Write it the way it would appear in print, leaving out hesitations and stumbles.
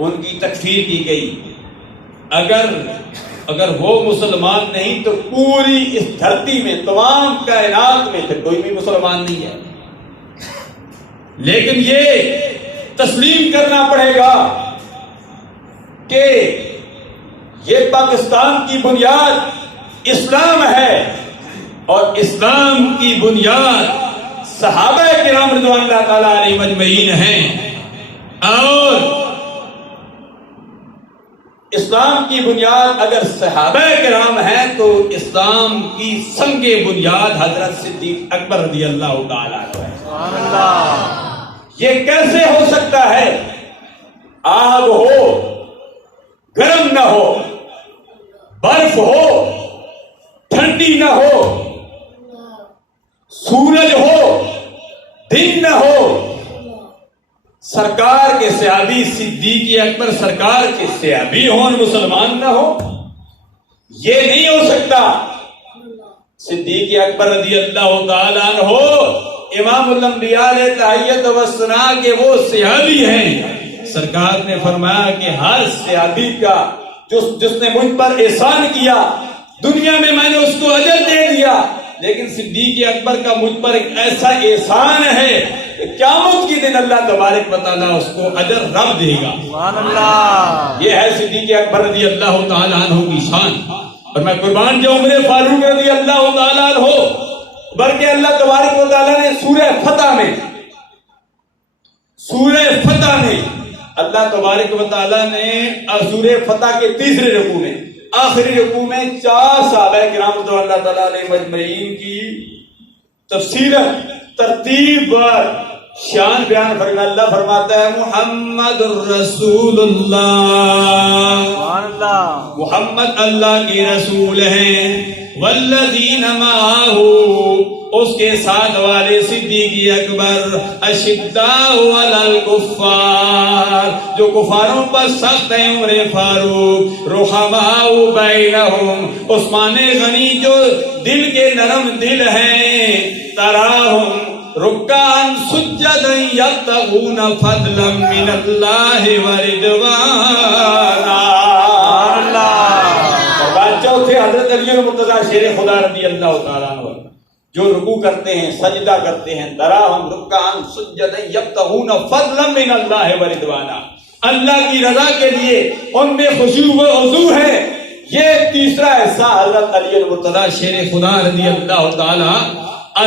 ان کی تکفیر کی گئی. اگر وہ مسلمان نہیں تو پوری اس دھرتی میں تمام کائنات میں پھر کوئی بھی مسلمان نہیں ہے. لیکن یہ تسلیم کرنا پڑے گا کہ یہ پاکستان کی بنیاد اسلام ہے اور اسلام کی بنیاد صحابہ کرام رضوان اللہ تعالی علیہم اجمعین ہیں. اور اسلام کی بنیاد اگر صحابہ کرام ہیں تو اسلام کی سنگ بنیاد حضرت صدیق اکبر رضی اللہ تعالیٰ عنہ ہے. سبحان اللہ. یہ کیسے ہو سکتا ہے؟ آگ ہو، گرم نہ ہو، برف ہو، ٹھنڈی نہ ہو، سورج ہو، دن نہ ہو، سرکار کے صحابی صدیق اکبر سرکار کے صحابی ہوں مسلمان نہ ہو، یہ نہیں ہو سکتا. صدیق اکبر رضی اللہ تعالیٰ عنہ امام الانبیاء علیہ تحیت و ثنا کے وہ صحابی ہیں. سرکار نے فرمایا کہ ہر صحابی کا جس نے مجھ پر احسان کیا دنیا میں نے اس کو اجر دے دیا، لیکن صدیق اکبر کا مجھ پر ایک ایسا احسان ہے کہ قیامت کے دن اللہ تبارک و تعالیٰ اس کو اجر رب دے گا. سبحان اللہ. یہ ہے صدیق اکبر رضی اللہ تعالیٰ عنہ کی شان. اور میں قربان جو عمر فاروق رضی اللہ تعالیٰ عنہ، بلکہ اللہ تبارک و تعالیٰ نے سورہ فتح میں اللہ تبارک و تعالیٰ نے سورہ فتح کے تیسرے رکوع میں آخری رکوع میں 4 صحابہ کرام رضی اللہ تعالیٰ علیہ مجمعین کی تفسیر ترتیب پر شان بیان فرما. اللہ فرماتا ہے محمد الرسول اللہ، محمد اللہ کے رسول ہیں، والذین معہ اس کے ساتھ والے صدیق اکبر، اشداء علی الکفار جو کفاروں پر سخت ہیں عمر فاروق، رحماء بینہم عثمان غنی جو دل کے نرم دل ہیں، تراہم رکعاً سجداً یبتغون فضلا من اللہ ورضوانا. چوتھے حضرت علی المرتضیٰ شیر خدا رضی اللہ تعالیٰ عنہ جو رکوع کرتے ہیں، سجدہ کرتے ہیں، تراہم رکعاً سجداً یبتغون فضلا من اللہ ورضوانا، اللہ کی رضا کے لیے ان میں خشوع و خضوع ہے. یہ تیسرا حصہ حضرت علی المرتضیٰ شیر خدا رضی اللہ تعالیٰ